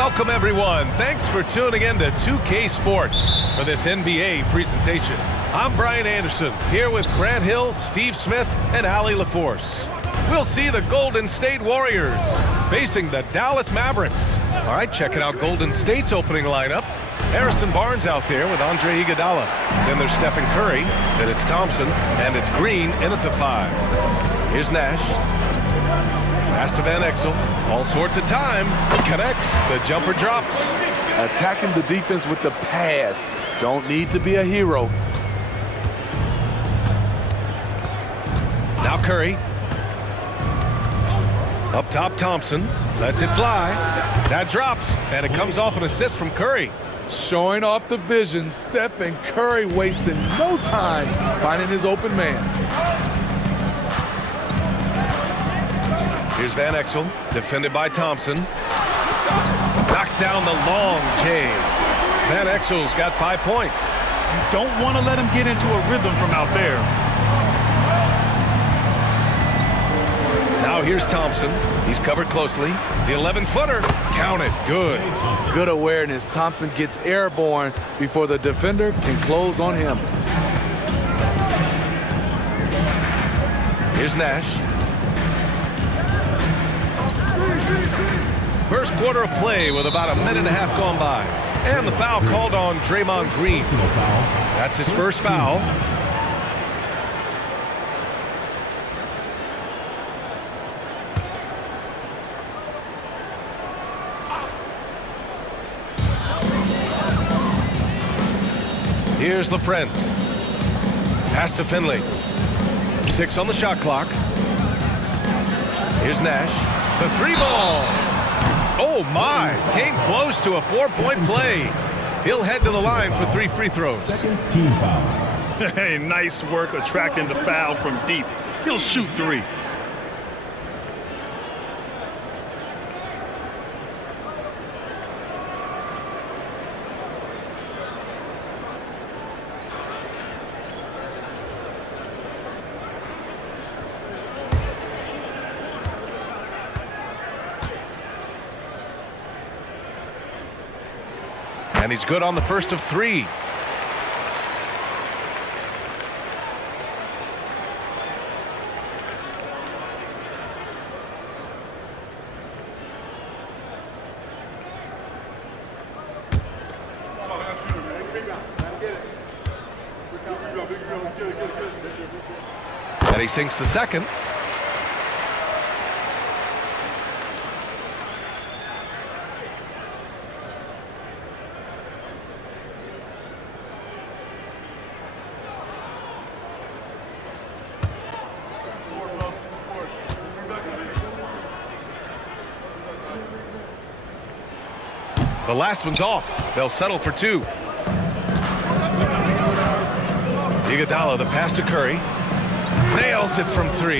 Welcome, everyone. Thanks for tuning in to 2K Sports for this NBA presentation. I'm Brian Anderson, here with Grant Hill, Steve Smith, and Allie LaForce. We'll see the Golden State Warriors facing the Dallas Mavericks. All right, checking out Golden State's opening lineup. Harrison Barnes out there with Andre Iguodala. Then there's Stephen Curry. Then it's Thompson. And it's Green in at the 5. Here's Nash. Pass to Van Exel. All sorts of time. Connects. The jumper drops. Attacking the defense with the pass. Don't need to be a hero. Now Curry. Up top, Thompson. Lets it fly. That drops. And it comes off an assist from Curry. Showing off the vision. Stephen Curry wasting no time finding his open man. Here's Van Exel, defended by Thompson. Knocks down the long J. Van Exel's got 5 points. You don't want to let him get into a rhythm from out there. Now here's Thompson. He's covered closely. The 11-footer. Count it. Good. Good awareness. Thompson gets airborne before the defender can close on him. Here's Nash. First quarter of play with about a minute and a half gone by. And the foul called on Draymond Green. That's his first foul. Here's LaFrentz. Pass to Finley. 6 on the shot clock. Here's Nash. The 3-ball. Oh, my. Came close to a 4-point play. He'll head to the line for 3 free throws. Team foul. Hey, nice work attracting the foul from deep. He'll shoot 3. And he's good on the first of 3. And he sinks the second. The last one's off. They'll settle for 2. Iguodala, the pass to Curry. Nails it from 3.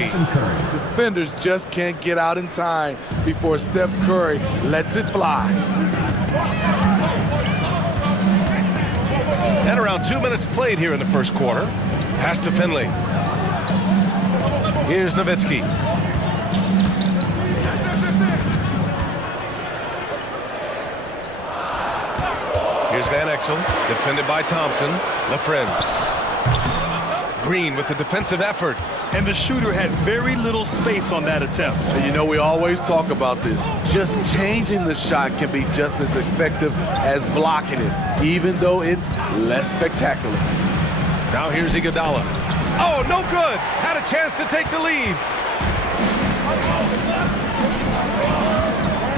Defenders just can't get out in time before Steph Curry lets it fly. And around 2 minutes played here in the first quarter. Pass to Finley. Here's Nowitzki. Here's Van Exel, defended by Thompson. LaFrentz. Green with the defensive effort. And the shooter had very little space on that attempt. And you know, we always talk about this. Just changing the shot can be just as effective as blocking it, even though it's less spectacular. Now here's Iguodala. Oh, no good. Had a chance to take the lead.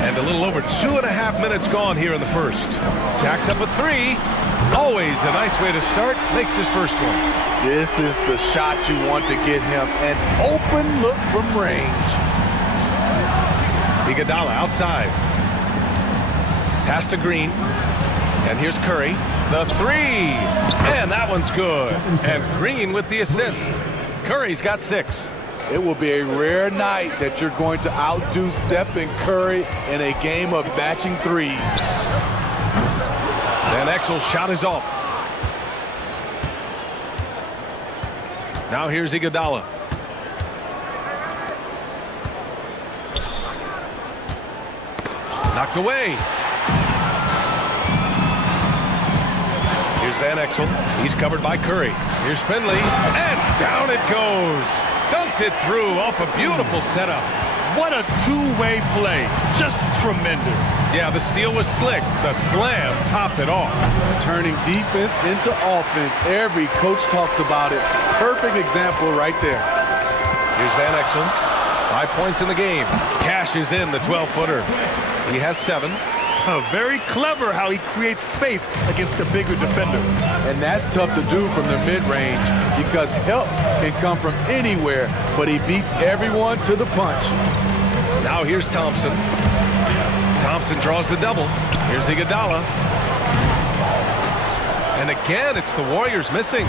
And a little over 2.5 minutes gone here in the first. Jacks up at 3. Always a nice way to start. Makes his first one. This is the shot you want to get him. An open look from range. Iguodala outside. Pass to Green. And here's Curry. The 3. And that one's good. And Green with the assist. Curry's got 6. It will be a rare night that you're going to outdo Stephen Curry in a game of matching threes. Van Exel's shot is off. Now here's Iguodala. Knocked away. Here's Van Exel. He's covered by Curry. Here's Finley. And down it goes. Dunked it through off a beautiful setup. What a two-way play. Just tremendous. Yeah, the steal was slick. The slam topped it off. Turning defense into offense. Every coach talks about it. Perfect example right there. Here's Van Exel. 5 points in the game. Cashes in the 12-footer. He has 7. Very clever how he creates space against the bigger defender. And that's tough to do from the mid-range because help can come from anywhere, but he beats everyone to the punch. Now here's Thompson. Thompson draws the double. Here's Iguodala. And again, it's the Warriors missing.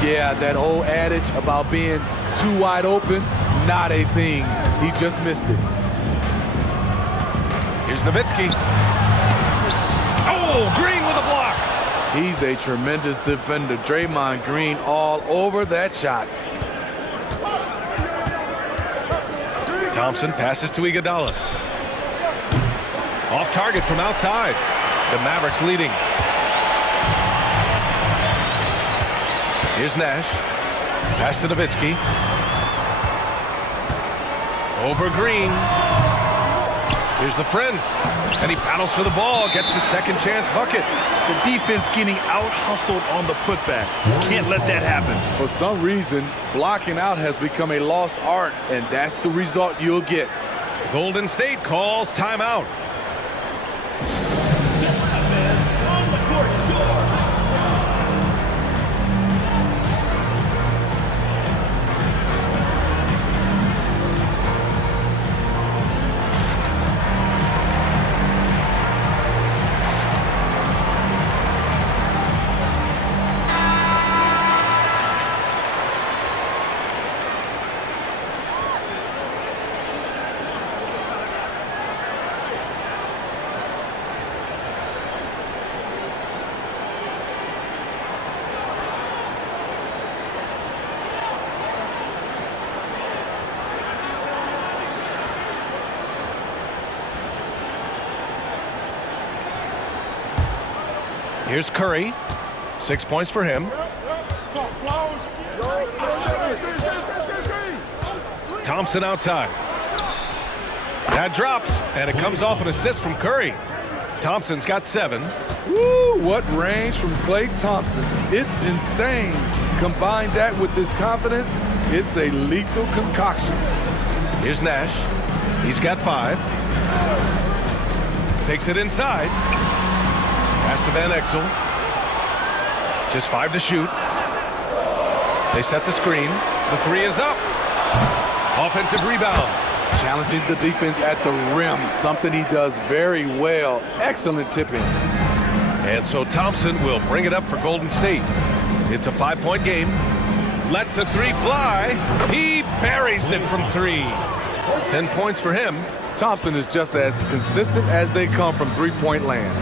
Yeah, that old adage about being too wide open, not a thing. He just missed it. Here's Nowitzki. Oh, Green with a block. He's a tremendous defender. Draymond Green all over that shot. Thompson passes to Iguodala. Off target from outside. The Mavericks leading. Here's Nash. Pass to Nowitzki. Over Green. Here's the Friends. And he paddles for the ball. Gets the second chance bucket. The defense getting out-hustled on the putback. Can't let that happen. For some reason, blocking out has become a lost art, and that's the result you'll get. Golden State calls timeout. Here's Curry. 6 points for him. Thompson outside. That drops, and it comes off an assist from Curry. Thompson's got 7. Woo, what range from Klay Thompson. It's insane. Combine that with this confidence, it's a lethal concoction. Here's Nash. He's got 5. Takes it inside. Pass to Van Exel. Just 5 to shoot. They set the screen. The 3 is up. Offensive rebound. Challenging the defense at the rim, something he does very well. Excellent tipping. And so Thompson will bring it up for Golden State. It's a 5-point game. Lets the 3 fly. He buries it from 3. 10 points for him. Thompson is just as consistent as they come from three-point land.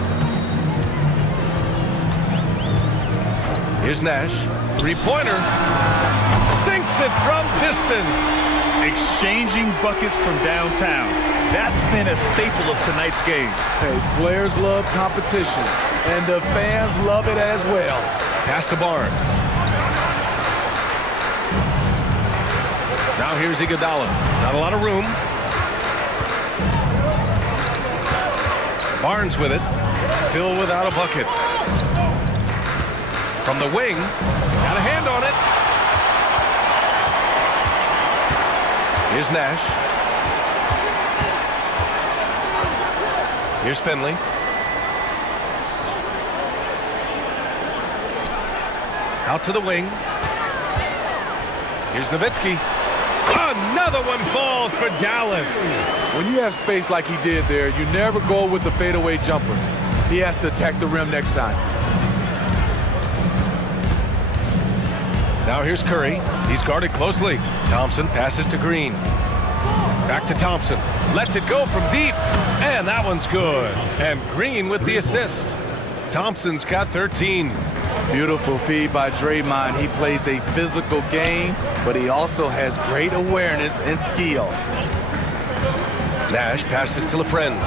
Here's Nash. 3-pointer. Sinks it from distance. Exchanging buckets from downtown. That's been a staple of tonight's game. Hey, players love competition, and the fans love it as well. Pass to Barnes. Now here's Iguodala. Not a lot of room. Barnes with it. Still without a bucket. From the wing. Got a hand on it. Here's Nash. Here's Finley. Out to the wing. Here's Nowitzki. Another one falls for Dallas. When you have space like he did there, you never go with the fadeaway jumper. He has to attack the rim next time. Now here's Curry. He's guarded closely. Thompson passes to Green. Back to Thompson. Lets it go from deep. And that one's good. And Green with the assist. Thompson's got 13. Beautiful feed by Draymond. He plays a physical game, but he also has great awareness and skill. Nash passes to LaFrentz.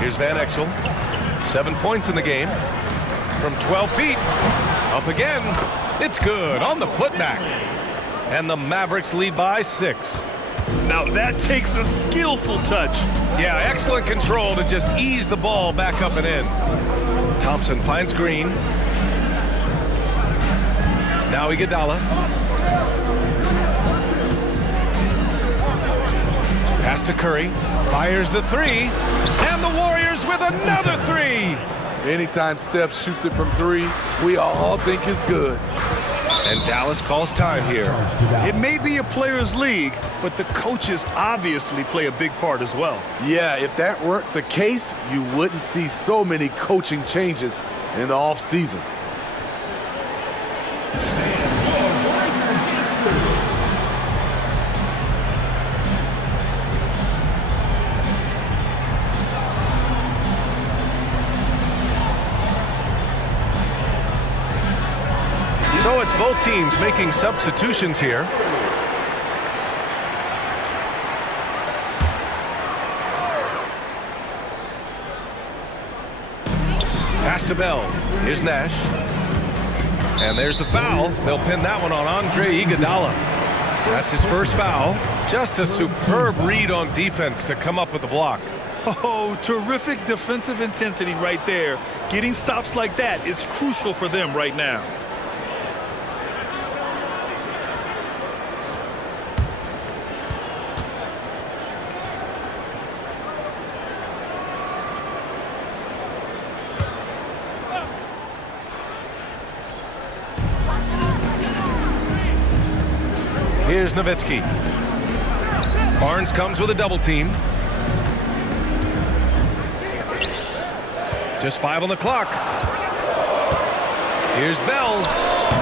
Here's Van Exel. 7 points in the game. From 12 feet, up again. It's good on the putback. And the Mavericks lead by 6. Now that takes a skillful touch. Yeah, excellent control to just ease the ball back up and in. Thompson finds Green. Now Iguodala. Pass to Curry. Fires the 3. And the Warriors with another 3. Anytime Steph shoots it from 3, we all think it's good. And Dallas calls time here. It may be a players' league, but the coaches obviously play a big part as well. Yeah, if that weren't the case, you wouldn't see so many coaching changes in the offseason. So it's both teams making substitutions here. Pass to Bell. Here's Nash. And there's the foul. They'll pin that one on Andre Iguodala. That's his first foul. Just a superb read on defense to come up with the block. Oh, terrific defensive intensity right there. Getting stops like that is crucial for them right now. Here's Nowitzki. Barnes comes with a double team. Just 5 on the clock. Here's Bell.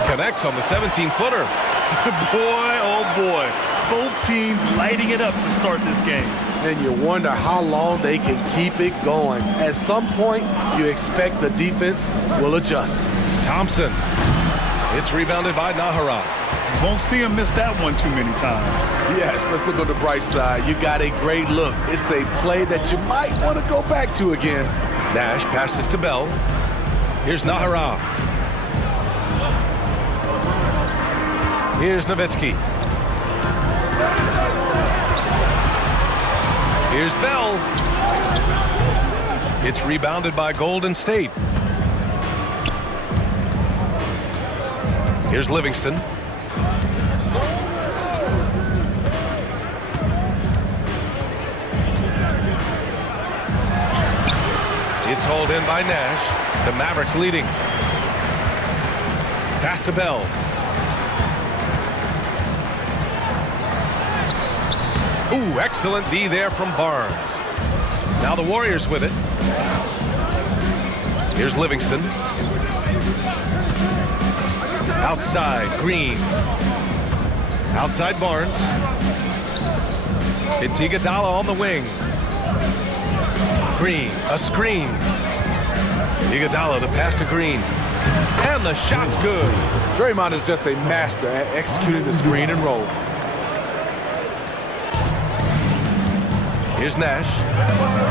Connects on the 17-footer. Boy, oh boy. Both teams lighting it up to start this game. And you wonder how long they can keep it going. At some point, you expect the defense will adjust. Thompson. It's rebounded by Nahara. Won't see him miss that one too many times. Yes, let's look on the bright side. You got a great look. It's a play that you might want to go back to again. Nash passes to Bell. Here's Nahara. Here's Nowitzki. Here's Bell. It's rebounded by Golden State. Here's Livingston. It's hauled in by Nash. The Mavericks leading. Pass to Bell. Ooh, excellent D there from Barnes. Now the Warriors with it. Here's Livingston. Outside, Green. Outside Barnes. It's Iguodala on the wing. Green, a screen. Iguodala, the pass to Green. And the shot's good. Draymond is just a master at executing the screen and roll. Here's Nash.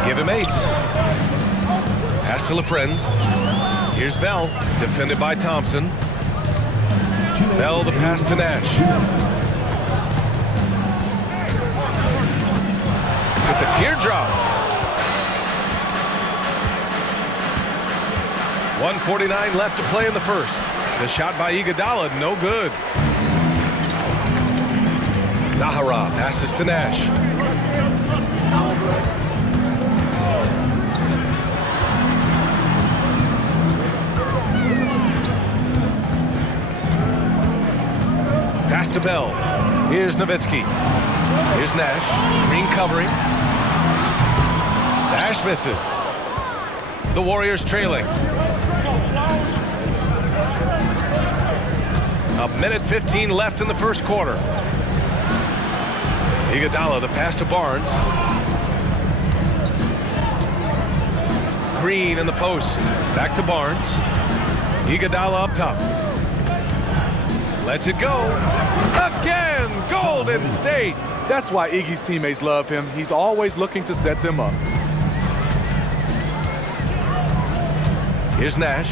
Give him 8. Pass to LaFrentz. Here's Bell, defended by Thompson. Bell, the pass to Nash. With the teardrop. 1:49 left to play in the first. The shot by Iguodala, no good. Nahara passes to Nash. Pass to Bell. Here's Nowitzki. Here's Nash. Green covering. Nash misses. The Warriors trailing. A minute 15 left in the first quarter. Iguodala, the pass to Barnes. Green in the post. Back to Barnes. Iguodala up top. Lets it go. Again, Golden State. That's why Iggy's teammates love him. He's always looking to set them up. Here's Nash.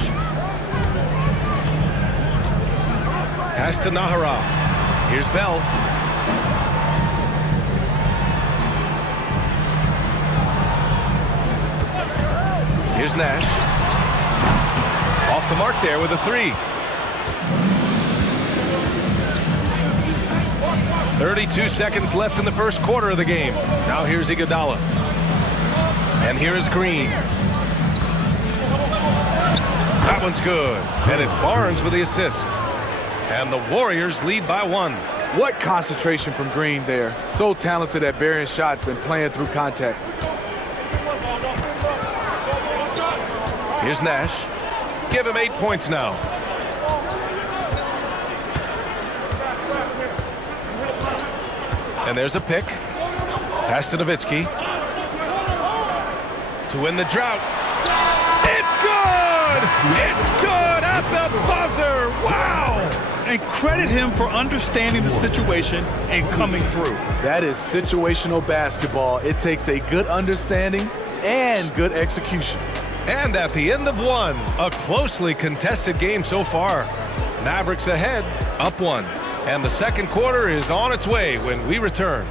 Pass to Nahara. Here's Bell. Here's Nash. Off the mark there with a three. 32 seconds left in the first quarter of the game. Now here's Iguodala. And here is Green. That one's good. And it's Barnes with the assist. And the Warriors lead by 1. What concentration from Green there. So talented at burying shots and playing through contact. Here's Nash. Give him 8 points now. And there's a pick. Pass to Nowitzki. To win the drought. It's good! It's good at the buzzer! Wow! And credit him for understanding the situation and coming through. That is situational basketball. It takes a good understanding and good execution. And at the end of 1, a closely contested game so far. Mavericks ahead, up 1. And the second quarter is on its way when we return.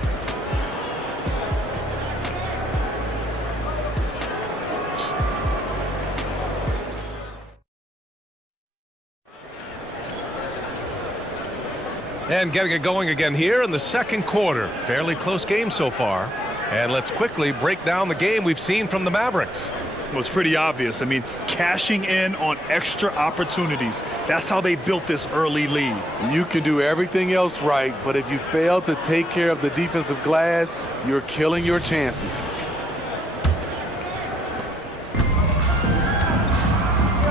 And getting it going again here in the second quarter. Fairly close game so far. And let's quickly break down the game we've seen from the Mavericks. Well, it's pretty obvious. I mean, cashing in on extra opportunities. That's how they built this early lead. You can do everything else right, but if you fail to take care of the defensive glass, you're killing your chances.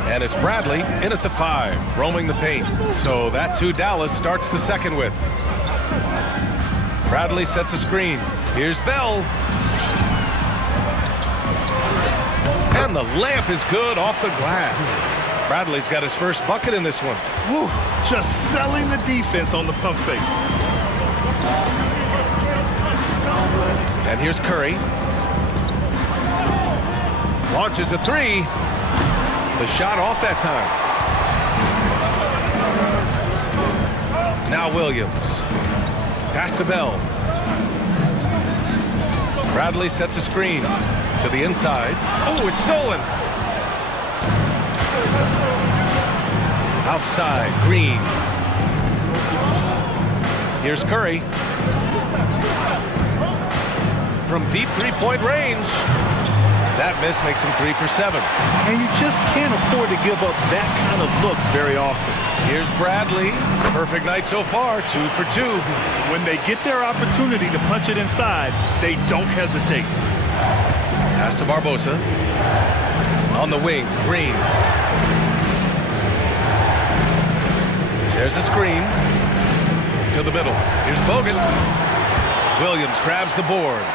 And it's Bradley in at the 5, roaming the paint. So that's who Dallas starts the second with. Bradley sets a screen. Here's Bell. And the layup is good off the glass. Bradley's got his first bucket in this one. Whew, just selling the defense on the pump fake. And here's Curry. Launches a 3. The shot off that time. Now Williams. Pass to Bell. Bradley sets a screen to the inside. Oh, it's stolen. Outside, Green. Here's Curry. From deep three-point range. That miss makes him 3 for 7. And you just can't afford to give up that kind of look very often. Here's Bradley. Perfect night so far, 2 for 2. When they get their opportunity to punch it inside, they don't hesitate. Pass to Barbosa. On the wing, Green. There's a screen. To the middle. Here's Bogan. Williams grabs the board.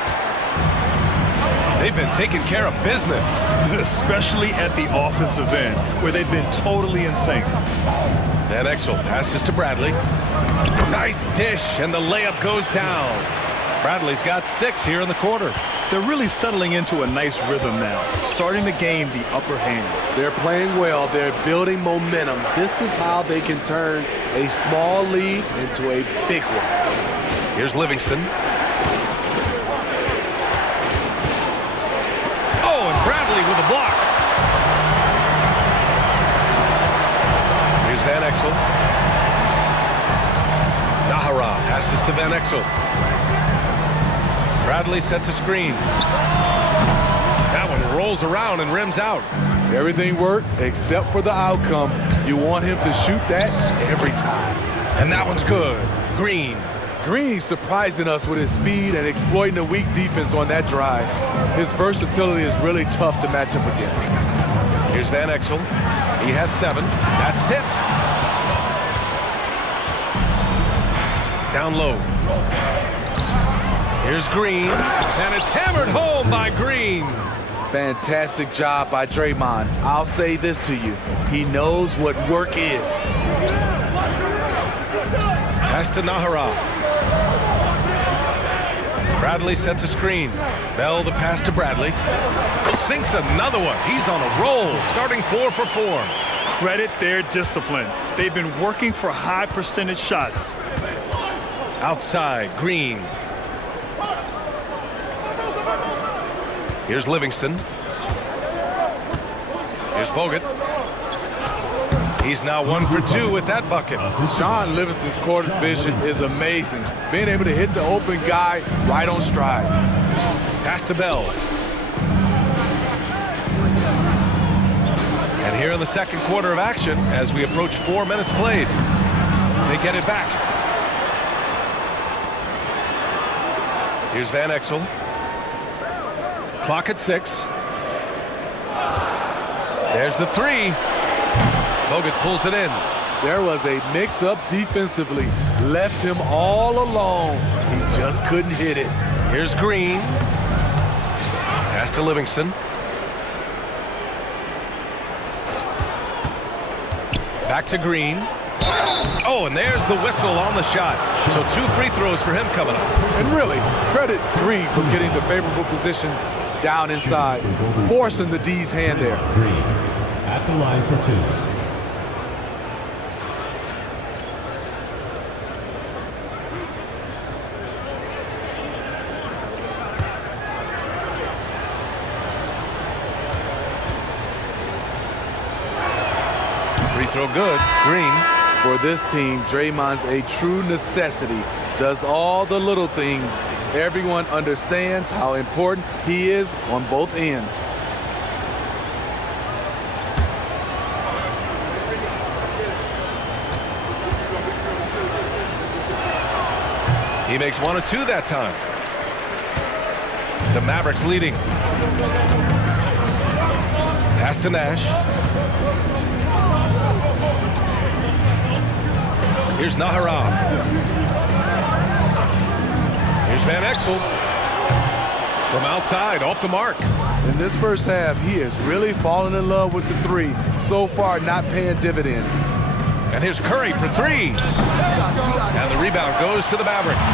They've been taking care of business. Especially at the offensive end, where they've been totally in sync. Van Exel passes to Bradley. Nice dish, and the layup goes down. Bradley's got 6 here in the quarter. They're really settling into a nice rhythm now, starting to gain the upper hand. They're playing well. They're building momentum. This is how they can turn a small lead into a big one. Here's Livingston. Oh, and Bradley with a block. Here's Van Exel. Nahara passes to Van Exel. Bradley sets a screen. That one rolls around and rims out. Everything worked except for the outcome. You want him to shoot that every time. And that one's good. Green. Green surprising us with his speed and exploiting the weak defense on that drive. His versatility is really tough to match up against. Here's Van Exel. He has 7. That's tipped. Down low. Here's Green, and it's hammered home by Green. Fantastic job by Draymond. I'll say this to you. He knows what work is. Pass to Nahara. Bradley sets a screen. Bell the pass to Bradley. Sinks another one. He's on a roll, starting 4 for 4. Credit their discipline. They've been working for high percentage shots. Outside, Green. Here's Livingston. Here's Bogut. He's now 1 for 2 with that bucket. Sean Livingston's court vision is amazing. Being able to hit the open guy right on stride. Pass to Bell. And here in the second quarter of action, as we approach 4 minutes played, they get it back. Here's Van Exel. Clock at 6. There's the 3. Bogut pulls it in. There was a mix-up defensively. Left him all alone. He just couldn't hit it. Here's Green. Pass to Livingston. Back to Green. Oh, and there's the whistle on the shot. So 2 free throws for him coming up. And really, credit Green for getting the favorable position down inside, forcing the D's hand there. Green at the line for 2. Free throw good. Green. For this team, Draymond's a true necessity. Does all the little things. Everyone understands how important he is on both ends. He makes 1 of 2 that time. The Mavericks leading. Pass to Nash. Here's Naharab. Here's Van Exel. From outside, off the mark. In this first half, he is really falling in love with the 3. So far, not paying dividends. And here's Curry for 3. And the rebound goes to the Mavericks.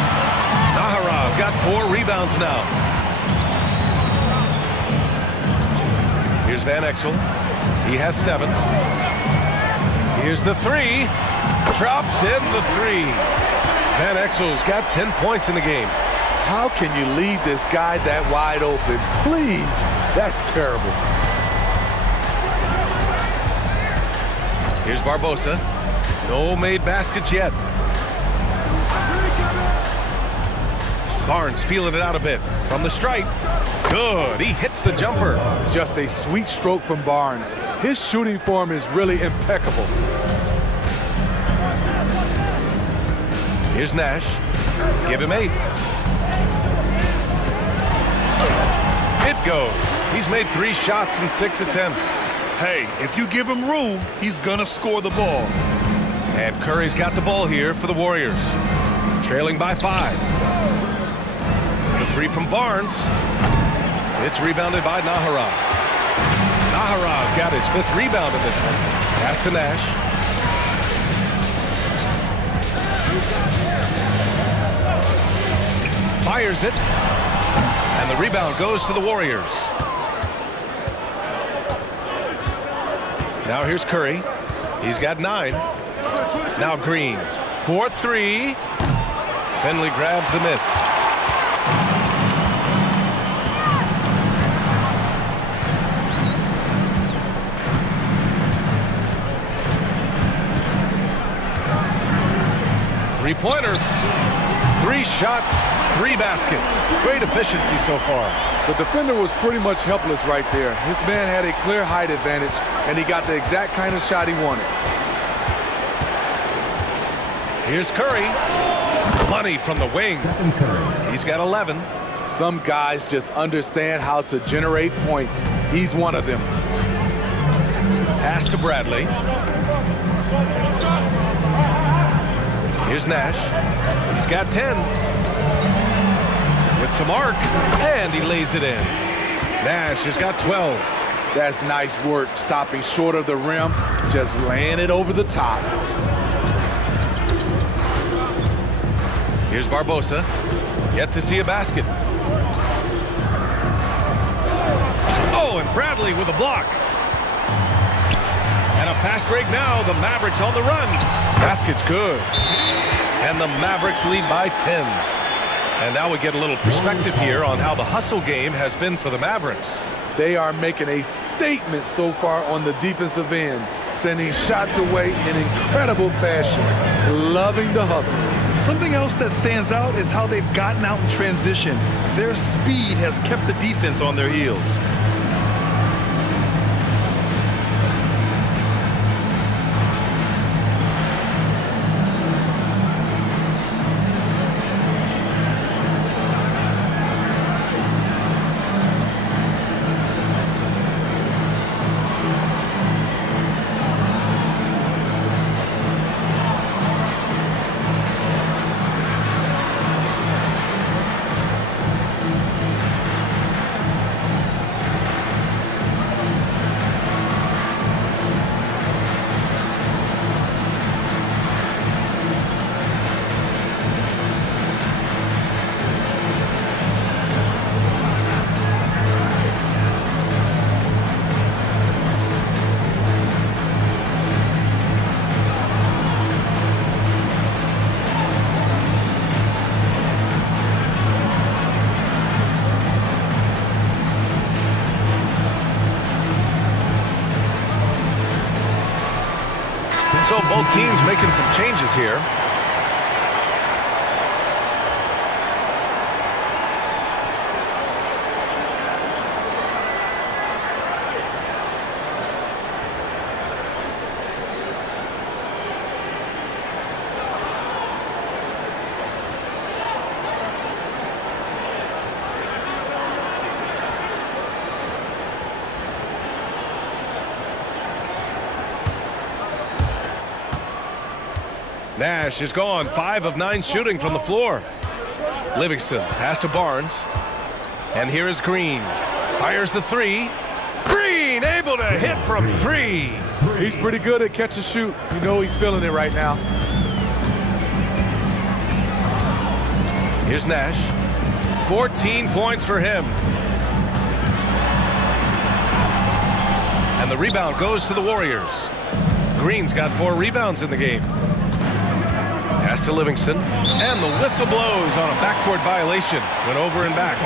Naharab's got 4 rebounds now. Here's Van Exel. He has 7. Here's the 3. Drops in the 3. Van Exel's got 10 points in the game. How can you leave this guy that wide open? Please, that's terrible. Here's Barbosa. No made baskets yet. Barnes feeling it out a bit from the stripe. Good, he hits the jumper. Just a sweet stroke from Barnes. His shooting form is really impeccable. Here's Nash. Give him 8. It goes. He's made 3 shots in 6 attempts. Hey, if you give him room, he's gonna score the ball. And Curry's got the ball here for the Warriors. Trailing by 5. The 3 from Barnes. It's rebounded by Naharab. Naharab's got his 5th rebound in this one. Pass to Nash. Fires it. And the rebound goes to the Warriors. Now here's Curry. He's got 9. Now Green. 4-3. Finley grabs the miss. Three-pointer. 3 shots, 3 baskets. Great efficiency so far. The defender was pretty much helpless right there. His man had a clear height advantage, and he got the exact kind of shot he wanted. Here's Curry. Money from the wing. He's got 11. Some guys just understand how to generate points. He's one of them. Pass to Bradley. Here's Nash. He's got 10. With some arc, and he lays it in. Nash has got 12. That's nice work, stopping short of the rim, just laying it over the top. Here's Barbosa. Yet to see a basket. Oh, and Bradley with a block. And a fast break now. The Mavericks on the run. Basket's good. And the Mavericks lead by 10. And now we get a little perspective here on how the hustle game has been for the Mavericks. They are making a statement so far on the defensive end, sending shots away in incredible fashion. Loving the hustle. Something else that stands out is how they've gotten out in transition. Their speed has kept the defense on their heels. So both teams making some changes here. Nash is gone. 5 of 9 shooting from the floor. Livingston pass to Barnes. And here is Green. Fires the 3. Green able to hit from 3. He's pretty good at catch and shoot. You know he's feeling it right now. Here's Nash. 14 points for him. And the rebound goes to the Warriors. Green's got 4 rebounds in the game. Pass to Livingston. And the whistle blows on a backcourt violation. Went over and back.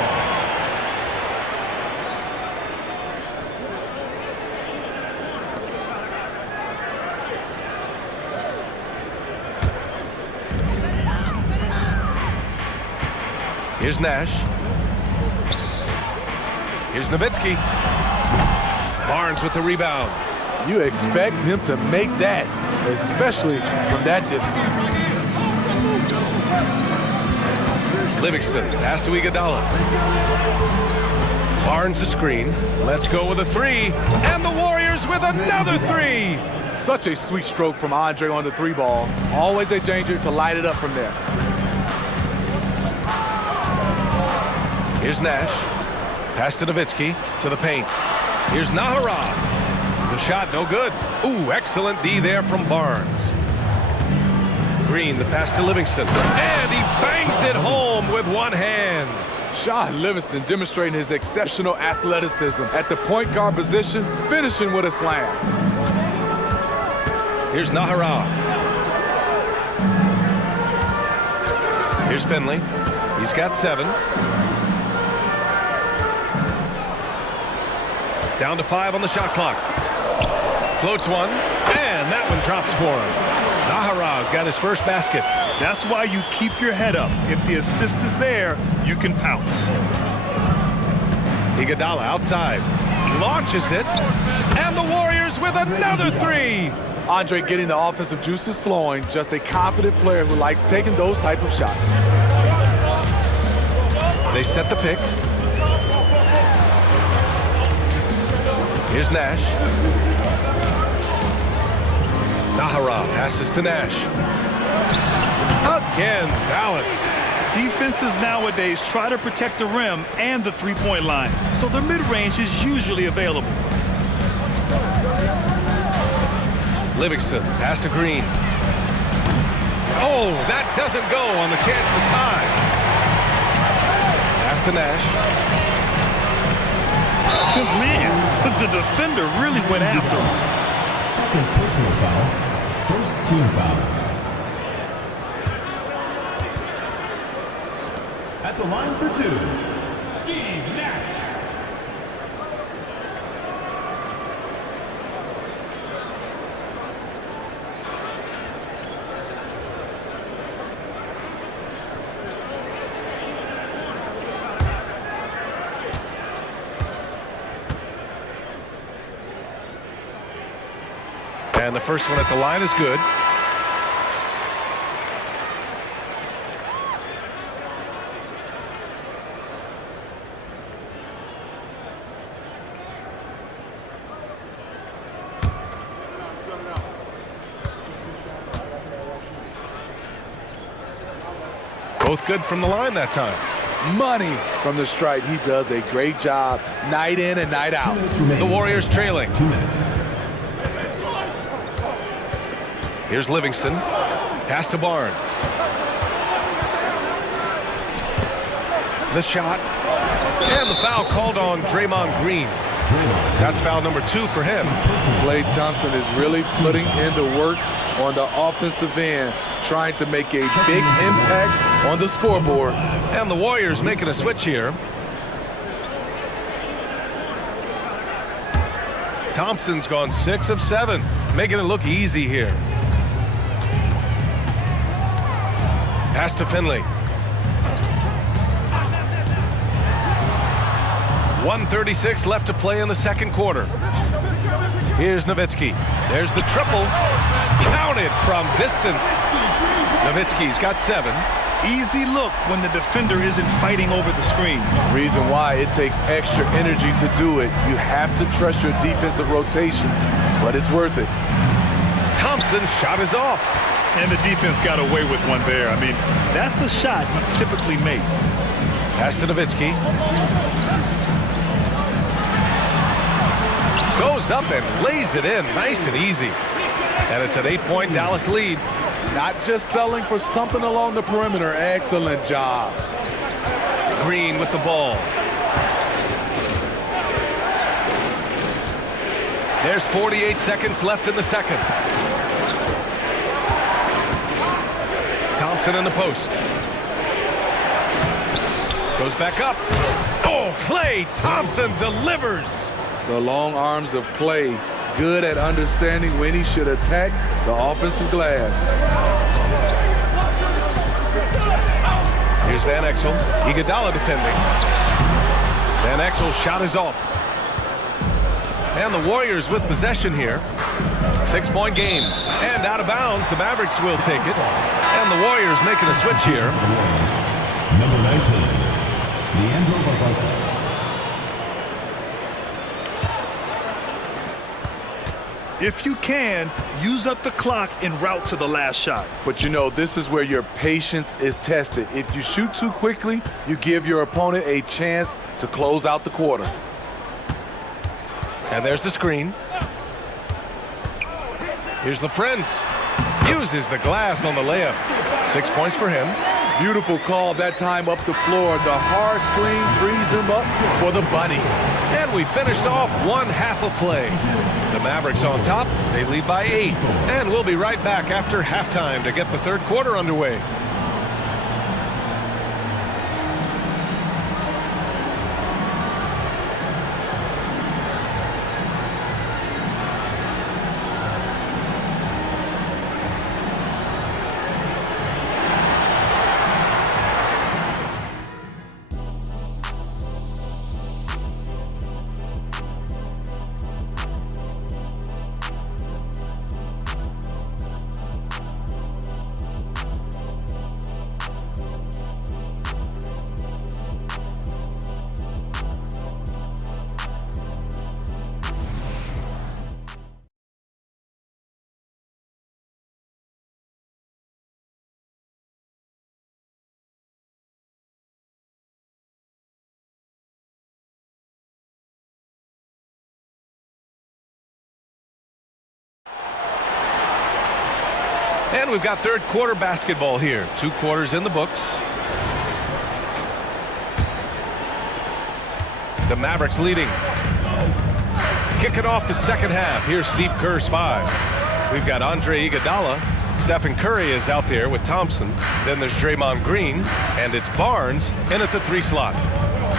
Here's Nash. Here's Nowitzki. Barnes with the rebound. You expect him to make that, especially from that distance. Livingston, pass to Iguodala. Barnes a screen. Let's go with a 3. And the Warriors with another 3. Such a sweet stroke from Andre on the 3 ball. Always a danger to light it up from there. Here's Nash. Pass to Nowitzki to the paint. Here's Nahara. The shot no good. Ooh, excellent D there from Barnes. Green, the pass to Livingston. And he bangs it home with one hand. Sean Livingston demonstrating his exceptional athleticism at the point guard position, finishing with a slam. Here's Nahara. Here's Finley. He's got 7. Down to 5 on the shot clock. Floats one, and that one drops for him. Nahara's got his first basket. That's why you keep your head up. If the assist is there, you can pounce. Iguodala outside. Launches it. And the Warriors with another 3. Andre getting the offensive juices flowing. Just a confident player who likes taking those type of shots. They set the pick. Here's Nash. Nahara passes to Nash. Again, Dallas. Defenses nowadays try to protect the rim and the three-point line, so their mid-range is usually available. Livingston, pass to Green. Oh, that doesn't go on the chance to tie. to Nash. Man, the defender really went after him. Second personal foul. First team foul. At the line for two, Steve Nash. And the first one at the line is good. Both good from the line that time. Money from the stripe. He does a great job night in and night out. The Warriors trailing. 2 minutes. Here's Livingston. Pass to Barnes. The shot. And the foul called on Draymond Green. That's foul number 2 for him. Klay Thompson is really putting in the work on the offensive end, trying to make a big impact on the scoreboard. And the Warriors making a switch here. Thompson's gone 6 of 7, making it look easy here. Pass to Finley. 1:36 left to play in the second quarter. Here's Nowitzki. There's the triple. Counted from distance. Nowitzki's got 7. Easy look when the defender isn't fighting over the screen. Reason why it takes extra energy to do it. You have to trust your defensive rotations, but it's worth it. Thompson's shot is off. And the defense got away with one there. I mean, that's a shot he typically makes. Pass to Nowitzki. Goes up and lays it in nice and easy. And it's an 8-point Dallas lead. Not just selling for something along the perimeter. Excellent job. Green with the ball. There's 48 seconds left in the second. Thompson in the post. Goes back up. Oh, Klay Thompson delivers. The long arms of Klay, good at understanding when he should attack the offensive glass. Here's Van Exel. Iguodala defending. Van Exel's shot is off. And the Warriors with possession here. 6-point game. And out of bounds, the Mavericks will take it. And the Warriors making a switch here. Number 19, Leandro Barbosa. If you can, use up the clock en route to the last shot. But you know, this is where your patience is tested. If you shoot too quickly, you give your opponent a chance to close out the quarter. And there's the screen. Here's the Friends. Uses the glass on the layup. 6 points for him. Beautiful call that time up the floor. The hard screen frees him up for the bunny. And we finished off one half of play. The Mavericks on top. They lead by 8. And we'll be right back after halftime to get the third quarter underway. And we've got third quarter basketball here. 2 quarters in the books. The Mavericks leading. Kicking off the second half. Here's Steve Kerr's 5. We've got Andre Iguodala. Stephen Curry is out there with Thompson. Then there's Draymond Green, and it's Barnes in at the 3 slot.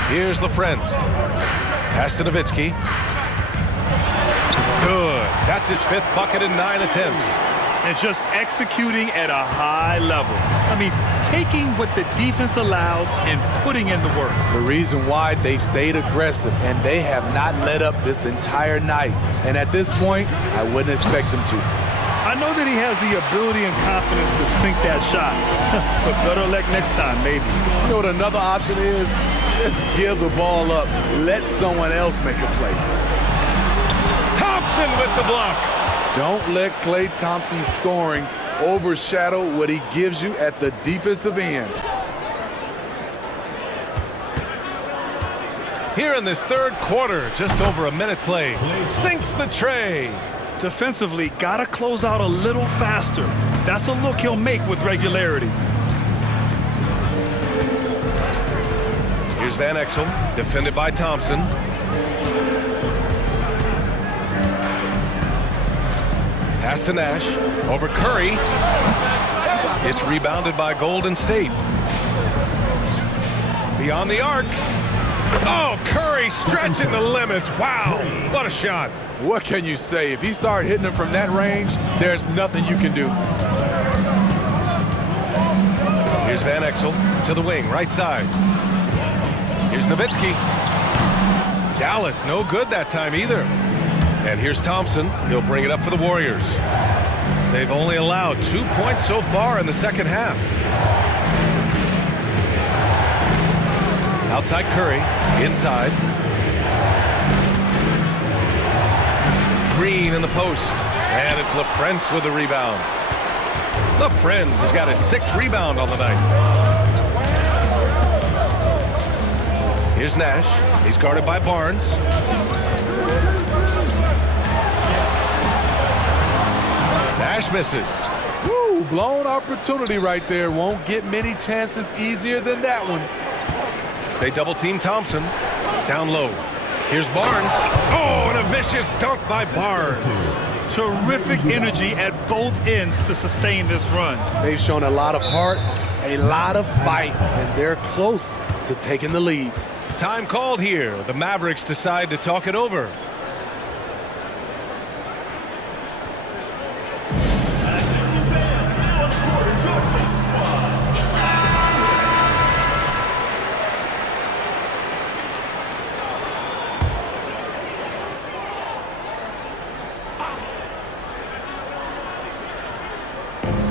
Here's the Friends. Pass to Nowitzki. Good. That's his 5th bucket in 9 attempts. And just executing at a high level. I mean, taking what the defense allows and putting in the work. The reason why they've stayed aggressive and they have not let up this entire night. And at this point, I wouldn't expect them to. I know that he has the ability and confidence to sink that shot. But better luck next time, maybe. You know what another option is? Just give the ball up. Let someone else make a play. Thompson with the block. Don't let Klay Thompson's scoring overshadow what he gives you at the defensive end. Here in this third quarter, just over a minute play. Sinks the tray. Defensively, gotta close out a little faster. That's a look he'll make with regularity. Here's Van Exel, defended by Thompson. Pass to Nash, over Curry. It's rebounded by Golden State. Beyond the arc. Oh, Curry stretching the limits. Wow, what a shot. What can you say? If he starts hitting them from that range, there's nothing you can do. Here's Van Exel to the wing, right side. Here's Nowitzki. Dallas, no good that time either. And here's Thompson. He'll bring it up for the Warriors. They've only allowed 2 points so far in the second half. Outside Curry, inside. Green in the post. And it's LaFrentz with the rebound. LaFrentz has got his 6th rebound on the night. Here's Nash. He's guarded by Barnes. Nash misses. Woo, blown opportunity right there. Won't get many chances easier than that one. They double team Thompson. Down low. Here's Barnes. Oh, and a vicious dunk by Barnes. Terrific energy at both ends to sustain this run. They've shown a lot of heart, a lot of fight, and they're close to taking the lead. Time called here. The Mavericks decide to talk it over.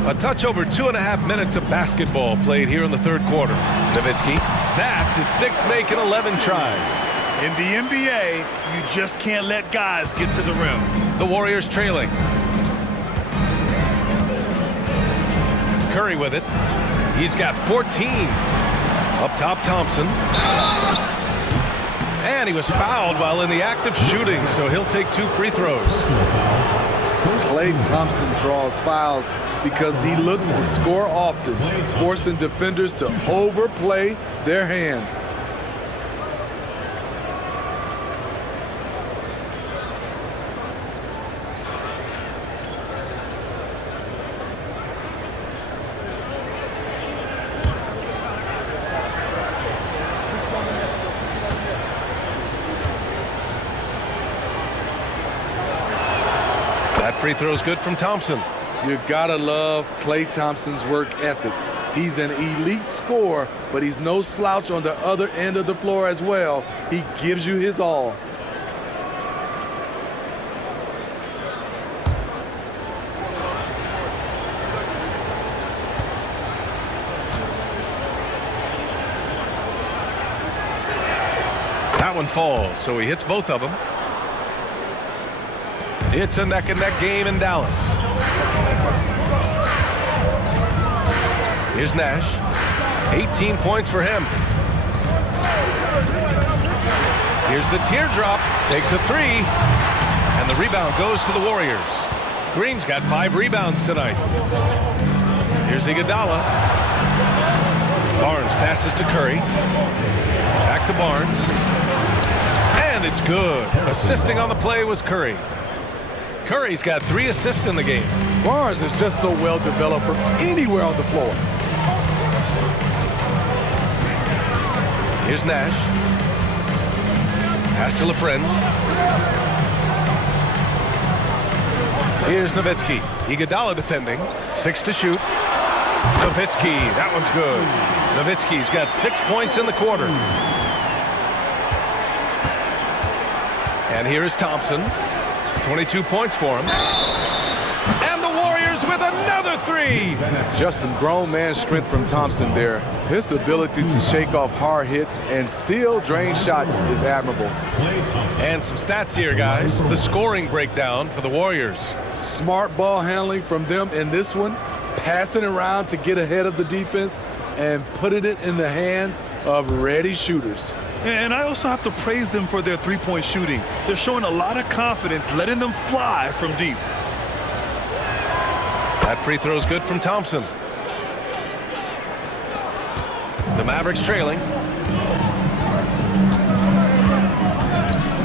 A touch over 2.5 minutes of basketball played here in the third quarter. Nowitzki, that's his 6th make in 11 tries. In the NBA, you just can't let guys get to the rim. The Warriors trailing. Curry with it. He's got 14. Up top, Thompson. And he was fouled while in the act of shooting, so he'll take 2 free throws. Klay Thompson draws fouls because he looks to score often, forcing defenders to overplay their hand. That free throw's good from Thompson. You gotta love Klay Thompson's work ethic. He's an elite scorer, but he's no slouch on the other end of the floor as well. He gives you his all. That one falls, so he hits both of them. It's a neck-and-neck game in Dallas. Here's Nash. 18 points for him. Here's the teardrop. Takes a 3. And the rebound goes to the Warriors. Green's got 5 rebounds tonight. Here's Iguodala. Barnes passes to Curry. Back to Barnes. And it's good. Assisting on the play was Curry. Curry's got 3 assists in the game. Barnes is just so well developed from anywhere on the floor. Here's Nash. Pass to LaFrentz. Here's Nowitzki. Iguodala defending. 6 to shoot. Nowitzki, that one's good. Nowitzki's got 6 points in the quarter. And here is Thompson. 22 points for him. And the Warriors with another 3. Just some grown man strength from Thompson there. His ability to shake off hard hits and still drain shots is admirable. And some stats here, guys. The scoring breakdown for the Warriors. Smart ball handling from them in this one. Passing around to get ahead of the defense and putting it in the hands of ready shooters. And I also have to praise them for their three-point shooting. They're showing a lot of confidence, letting them fly from deep. That free throw is good from Thompson. The Mavericks trailing.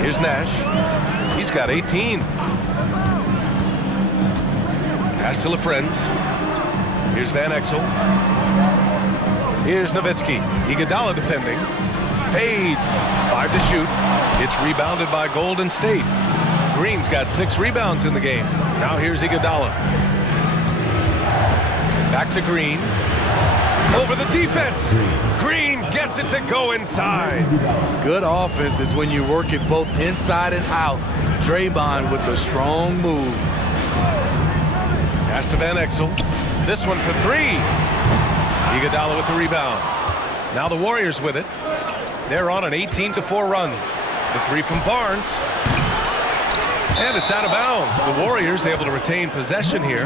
Here's Nash. He's got 18. Pass to LaFrentz. Here's Van Exel. Here's Nowitzki. Iguodala defending. Fades. 5 to shoot. It's rebounded by Golden State. Green's got 6 rebounds in the game. Now here's Iguodala. Back to Green. Over the defense. Green gets it to go inside. Good offense is when you work it both inside and out. Draymond with a strong move. Pass to Van Exel. This one for 3. Iguodala with the rebound. Now the Warriors with it. They're on an 18-4 run. The 3 from Barnes. And it's out of bounds. The Warriors able to retain possession here.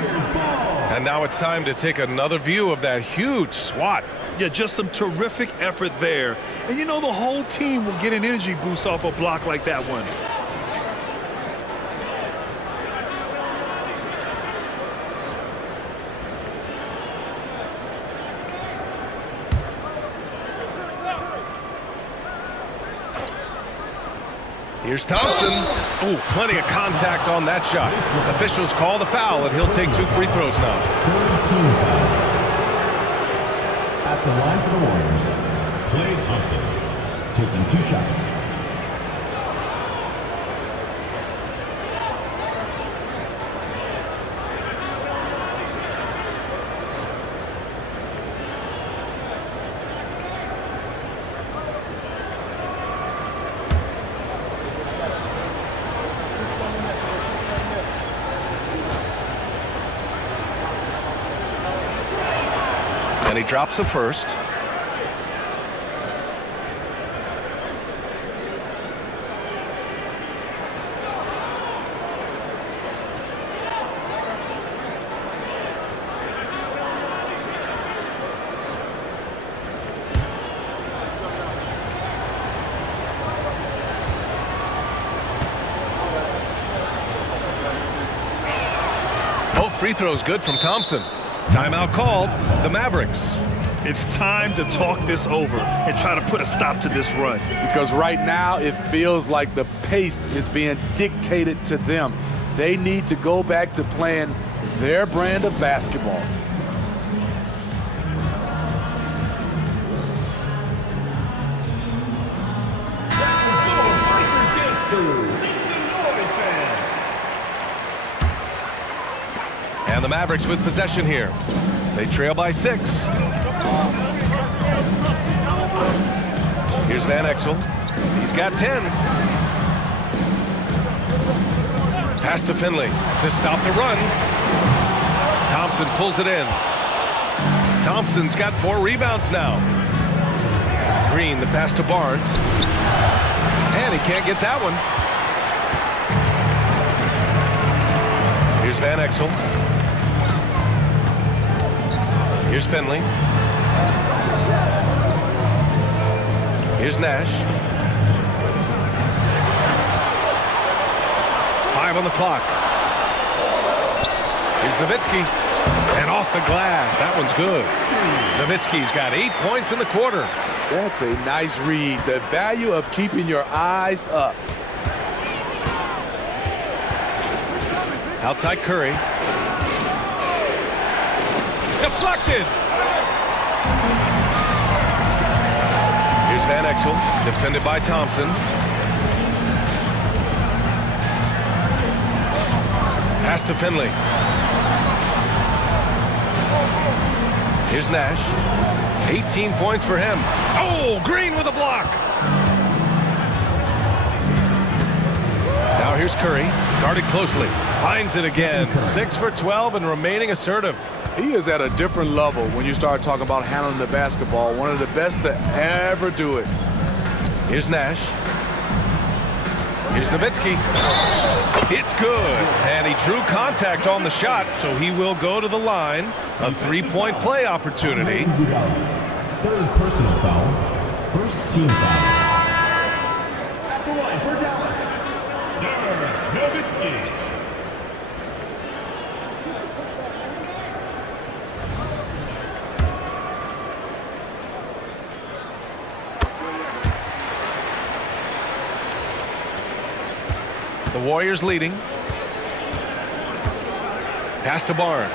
And now it's time to take another view of that huge swat. Yeah, just some terrific effort there. And you know the whole team will get an energy boost off a block like that one. Here's Thompson. Ooh, plenty of contact on that shot. Officials call the foul, and he'll take 2 free throws now. At the line for the Warriors, Klay Thompson, taking 2 shots. And he drops the first. Both free throws good from Thompson. Timeout called. The Mavericks. It's time to talk this over and try to put a stop to this run. Because right now it feels like the pace is being dictated to them. They need to go back to playing their brand of basketball. And the Mavericks with possession here. They trail by 6. Here's Van Exel. He's got 10. Pass to Finley to stop the run. Thompson pulls it in. Thompson's got 4 rebounds now. Green, the pass to Barnes. And he can't get that one. Here's Van Exel. Here's Finley. Here's Nash. 5 on the clock. Here's Nowitzki. And And off the glass. That one's good. Nowitzki's got 8 points in the quarter. That's a nice read. The value of keeping your eyes up. Outside Curry. Deflected. Here's Van Exel, defended by Thompson. Pass to Finley. Here's Nash. 18 points for him. Oh, Green with a block. Now here's Curry, guarded closely. Finds it again. 6 for 12 and remaining assertive. He is at a different level when you start talking about handling the basketball. One of the best to ever do it. Here's Nash. Here's Nowitzki. It's good. And he drew contact on the shot, so he will go to the line. A three-point play opportunity. Third personal foul. First team foul. At the line for Dallas, Nowitzki. The Warriors leading. Pass to Barnes.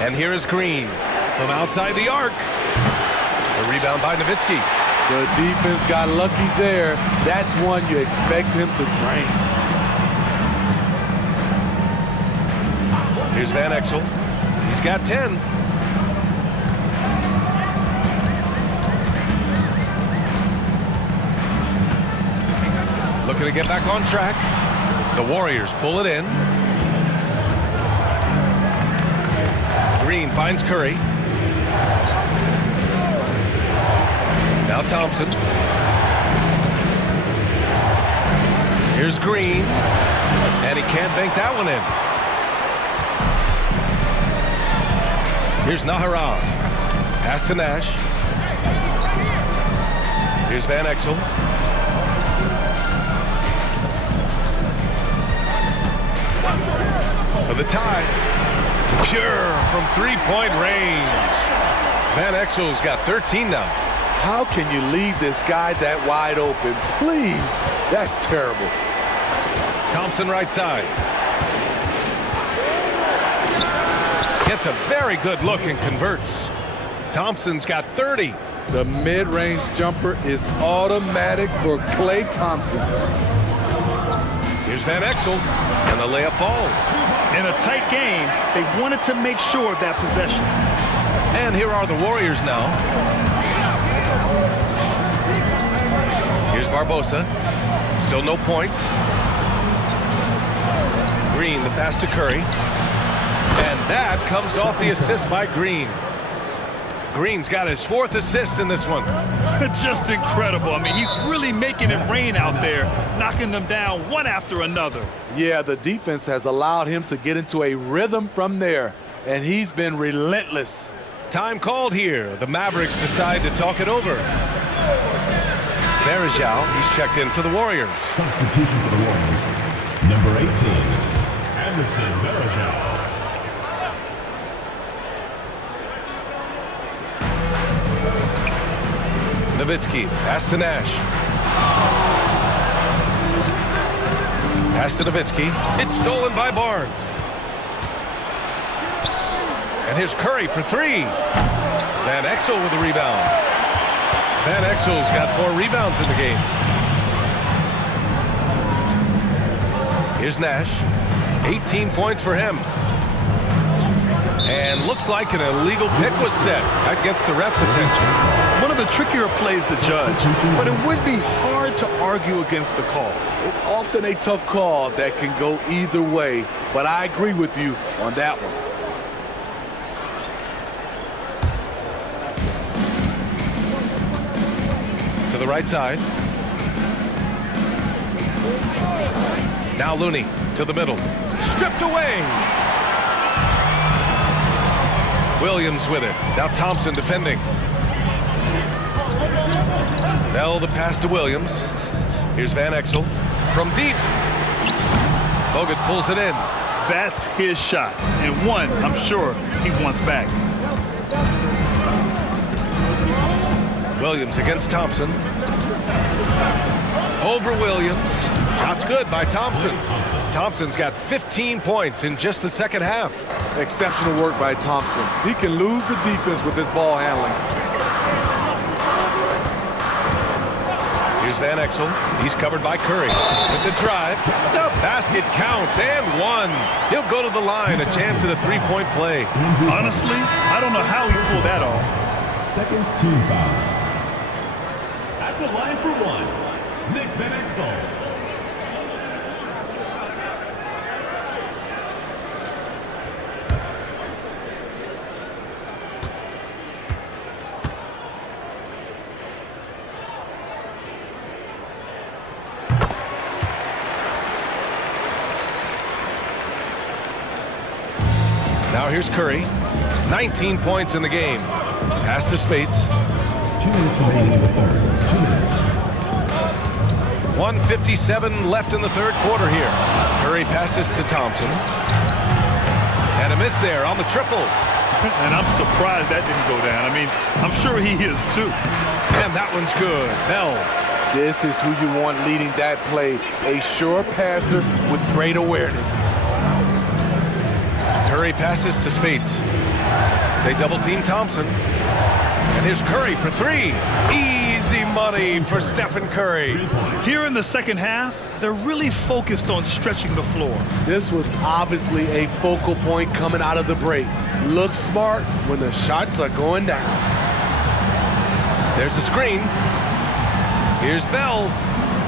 And here is Green from outside the arc. A rebound by Nowitzki. The defense got lucky there. That's one you expect him to drain. Here's Van Exel. He's got 10. Looking to get back on track. The Warriors pull it in. Green finds Curry. Now Thompson. Here's Green. And he can't bank that one in. Here's Naharan. Pass to Nash. Here's Van Exel. For the tie. Pure from three-point range. Van Exel's got 13 now. How can you leave this guy that wide open? Please. That's terrible. Thompson right side. Gets a very good look and converts. Thompson's got 30. The mid-range jumper is automatic for Klay Thompson. Here's Van Exel, and the layup falls. In a tight game, they wanted to make sure of that possession. And here are the Warriors now. Here's Barbosa. Still no points. Green, the pass to Curry. And that comes off the assist by Green. Green's got his 4th assist in this one. Just incredible. I mean, he's really making it rain out there, knocking them down one after another. Yeah, the defense has allowed him to get into a rhythm from there, and he's been relentless. Time called here. The Mavericks decide to talk it over. Verajao, he's checked in for the Warriors. Substitution for the Warriors. Number 18, Anderson Verajao. Nowitzki, pass to Nash. Pass to Nowitzki. It's stolen by Barnes. And here's Curry for 3. Van Exel with the rebound. Van Exel's got 4 rebounds in the game. Here's Nash. 18 points for him. And looks like an illegal pick was set. That gets the ref's attention. One of the trickier plays to judge, but it would be hard to argue against the call. It's often a tough call that can go either way, but I agree with you on that one. To the right side. Now Looney to the middle. Stripped away. Williams with it. Now Thompson defending. Bell the pass to Williams. Here's Van Exel from deep. Bogut pulls it in. That's his shot, and one I'm sure he wants back. Williams against Thompson. Over Williams. Shot's good by Thompson. Thompson's got 15 points in just the second half. Exceptional work by Thompson. He can lose the defense with his ball handling. Here's Van Exel. He's covered by Curry. With the drive. The basket counts and one. He'll go to the line. A chance at a three-point play. Honestly, I don't know how he pulled that off. Second team foul. At the line for one, Nick Van Exel. Now here's Curry. 19 points in the game. Pass to Spates. 2 minutes remaining in the third. 2 minutes. 1:57 left in the third quarter here. Curry passes to Thompson. And a miss there on the triple. And I'm surprised that didn't go down. I mean, I'm sure he is too. And that one's good. Bell. This is who you want leading that play. A sure passer with great awareness. Curry passes to Spates. They double-team Thompson. And here's Curry for three. Easy money for Stephen Curry. Here in the second half, they're really focused on stretching the floor. This was obviously a focal point coming out of the break. Look smart when the shots are going down. There's a screen. Here's Bell.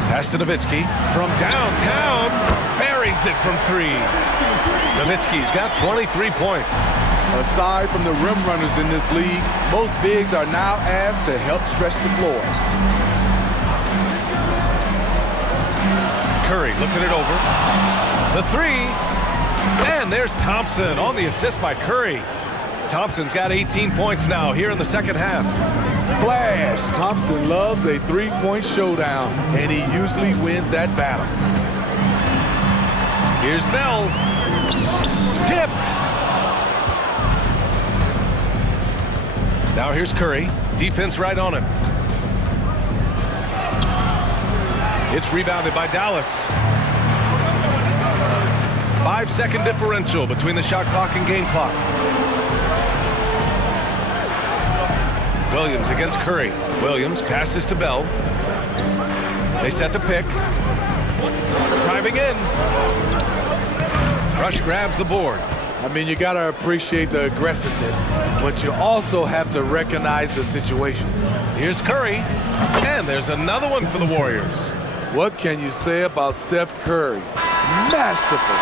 Pass to Nowitzki from downtown. Buries it from three. Nowitzki's got 23 points. Aside from the rim runners in this league, most bigs are now asked to help stretch the floor. Curry looking it over. The three. And there's Thompson on the assist by Curry. Thompson's got 18 points now here in the second half. Splash! Thompson loves a three-point showdown, and he usually wins that battle. Here's Bell. Tipped. Now here's Curry. Defense right on him. It's rebounded by Dallas. 5-second differential between the shot clock and game clock. Williams against Curry. Williams passes to Bell. They set the pick. Driving in. Rush grabs the board. I mean, you got to appreciate the aggressiveness, but you also have to recognize the situation. Here's Curry. And there's another one for the Warriors. What can you say about Steph Curry? Masterful.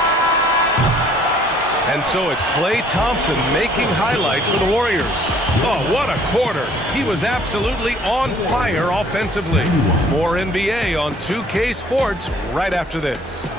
And so it's Klay Thompson making highlights for the Warriors. Oh, what a quarter. He was absolutely on fire offensively. More NBA on 2K Sports right after this.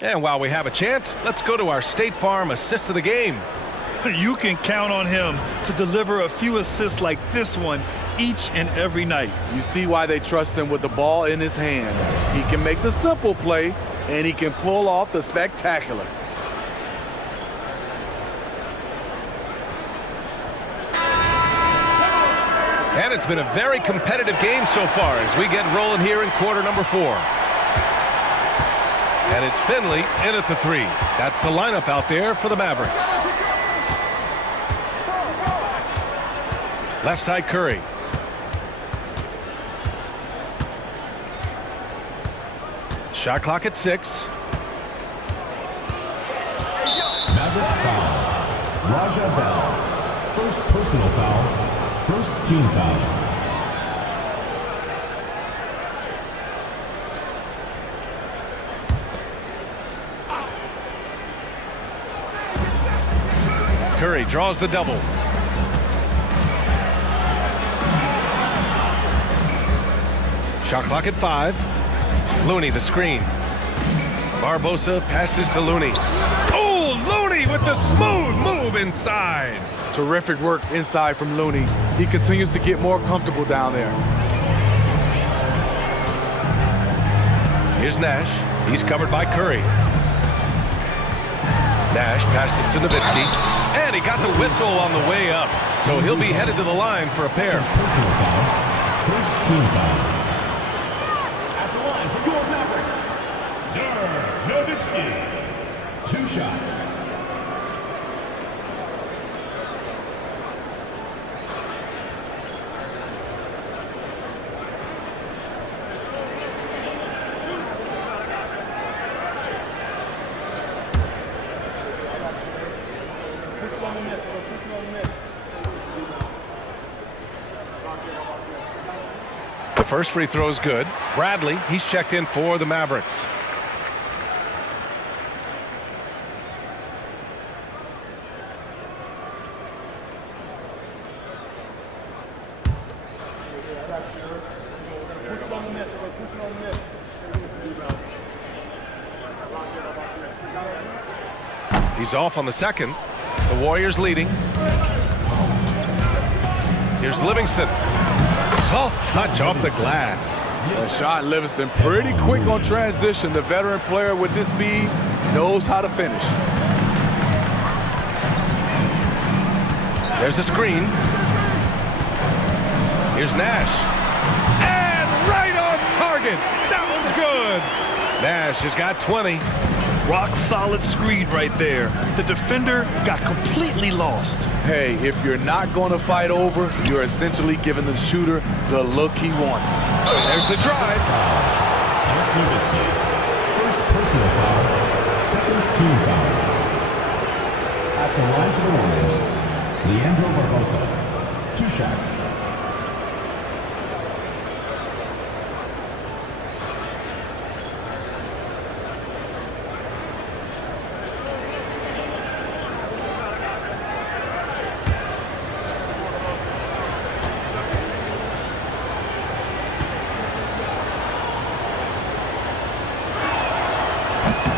And while we have a chance, let's go to our State Farm assist of the game. You can count on him to deliver a few assists like this one each and every night. You see why they trust him with the ball in his hands. He can make the simple play, and he can pull off the spectacular. And it's been a very competitive game so far as we get rolling here in quarter number 4. And it's Finley in at the three. That's the lineup out there for the Mavericks. Left side Curry. Shot clock at 6. Mavericks foul. Raja Bell. First personal foul. First team foul. draws the double. Shot clock at 5. Looney the screen. Barbosa passes to Looney. Oh, Looney with the smooth move inside. Terrific work inside from Looney. He continues to get more comfortable down there. Here's Nash. He's covered by Curry. Nash passes to Nowitzki. And he got the whistle on the way up. So he'll be headed to the line for a pair. Personal foul. First team foul. At the line for your Mavericks, Nowitzki. 2 shots. The first free throw is good. Bradley, he's checked in for the Mavericks. He's off on the second. The Warriors leading. Here's Livingston. Soft touch off the glass. Shot Livingston pretty quick on transition. The veteran player with this speed knows how to finish. There's a screen. Here's Nash. And right on target. That one's good. Nash has got 20. Rock solid screen right there. The defender got completely lost. Hey, if you're not going to fight over, you're essentially giving the shooter the look he wants. There's the drive. Nowitzki. First personal foul. Second team foul. At the line for the Warriors, Leandro Barbosa. 2 shots.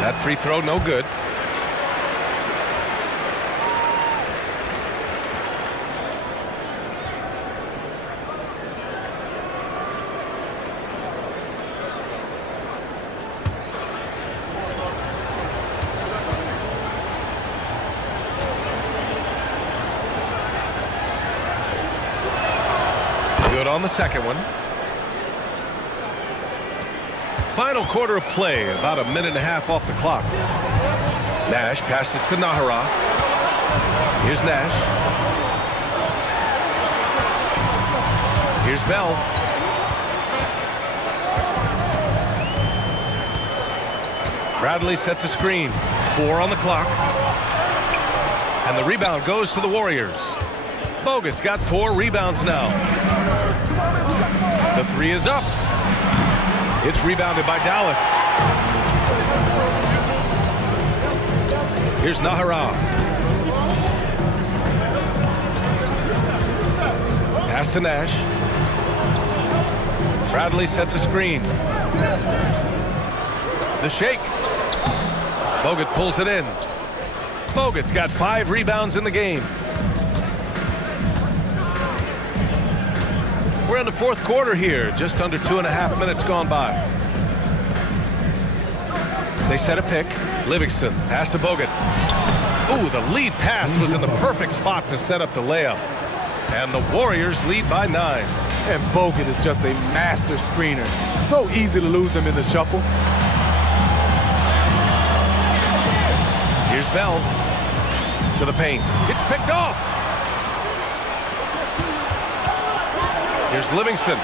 That free throw, no good. Good on the second one. Final quarter of play, about a minute and a half off the clock. Nash passes to Nahara. Here's Nash. Here's Bell. Bradley sets a screen. 4 on the clock. And the rebound goes to the Warriors. Bogut's got 4 rebounds now. The 3 is up. It's rebounded by Dallas. Here's Nahara. Pass to Nash. Bradley sets a screen. The shake. Bogut pulls it in. Bogut's got 5 rebounds in the game. We're in the fourth quarter here, just under 2.5 minutes gone by. They set a pick. Livingston, pass to Bogut. Ooh, the lead pass was in the perfect spot to set up the layup. And the Warriors lead by 9. And Bogut is just a master screener. So easy to lose him in the shuffle. Here's Bell to the paint. It's picked off. Here's Livingston.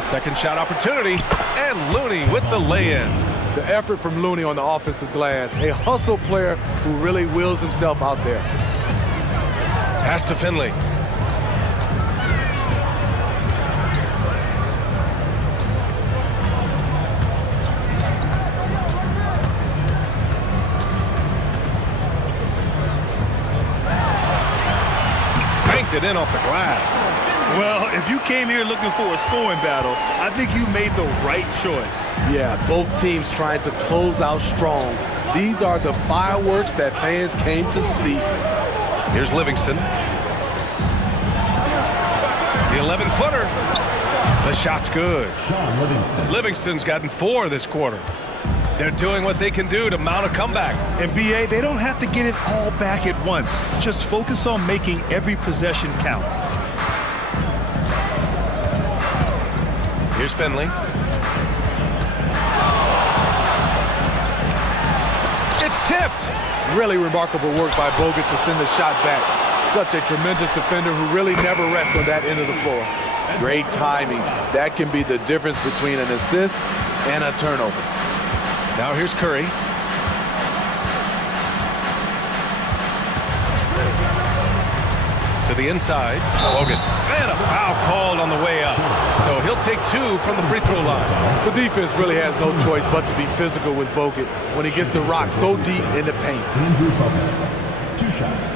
Second shot opportunity. And Looney with the lay-in. The effort from Looney on the offensive glass. A hustle player who really wills himself out there. Pass to Finley. it in off the glass. Well, if you came here looking for a scoring battle, I think you made the right choice. Yeah, both teams trying to close out strong. These are the fireworks that fans came to see. Here's Livingston. The 11-footer. The shot's good. Sean Livingston. Livingston's gotten 4 this quarter. They're doing what they can do to mount a comeback. And BA, they don't have to get it all back at once. Just focus on making every possession count. Here's Finley. It's tipped. Really remarkable work by Bogut to send the shot back. Such a tremendous defender who really never rests on that end of the floor. Great timing. That can be the difference between an assist and a turnover. Now here's Curry. To the inside. Bogut. And a foul called on the way up. So he'll take 2 from the free throw line. The defense really has no choice but to be physical with Bogut when he gets the rock so deep in the paint. Andrew Bogut. 2 shots.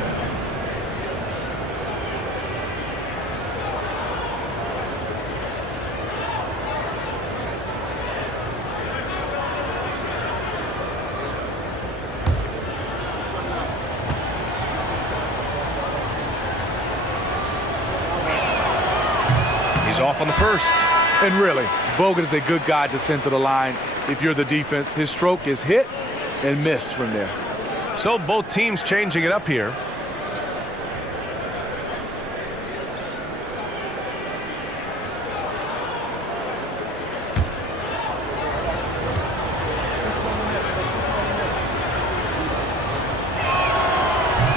Off on the first. And really, Bogut is a good guy to send to the line. If you're the defense, his stroke is hit and miss from there. So both teams changing it up here.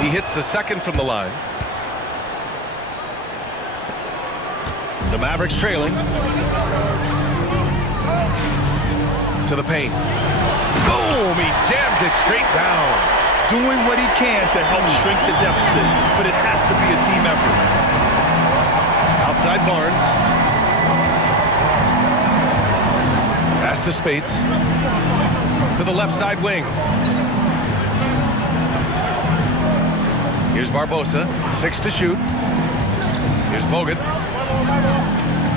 He hits the second from the line. The Mavericks trailing. To the paint. Boom! He jams it straight down. Doing what he can to help shrink the deficit, but it has to be a team effort. Outside Barnes. Pass to Spates. To the left side wing. Here's Barbosa. 6 to shoot. Here's Bogut.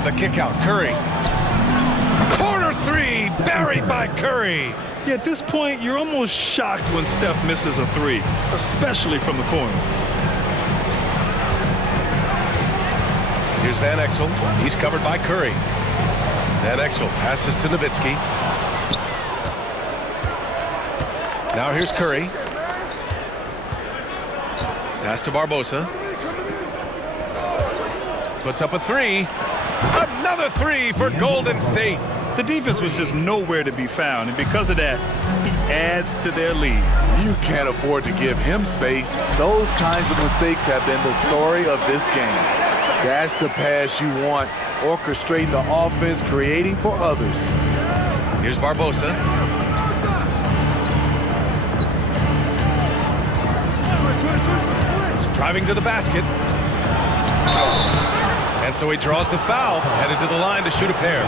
The kick out. Curry. Corner 3. Buried by Curry. Yeah, at this point, you're almost shocked when Steph misses a 3, especially from the corner. Here's Van Exel. He's covered by Curry. Van Exel passes to Nowitzki. Now here's Curry. Pass to Barbosa. Puts up a 3. Another 3 for Golden State. The defense was just nowhere to be found, and because of that, he adds to their lead. You can't afford to give him space. Those kinds of mistakes have been the story of this game. That's the pass you want, orchestrating the offense, creating for others. Here's Barbosa. Driving to the basket. And so he draws the foul, headed to the line to shoot a pair.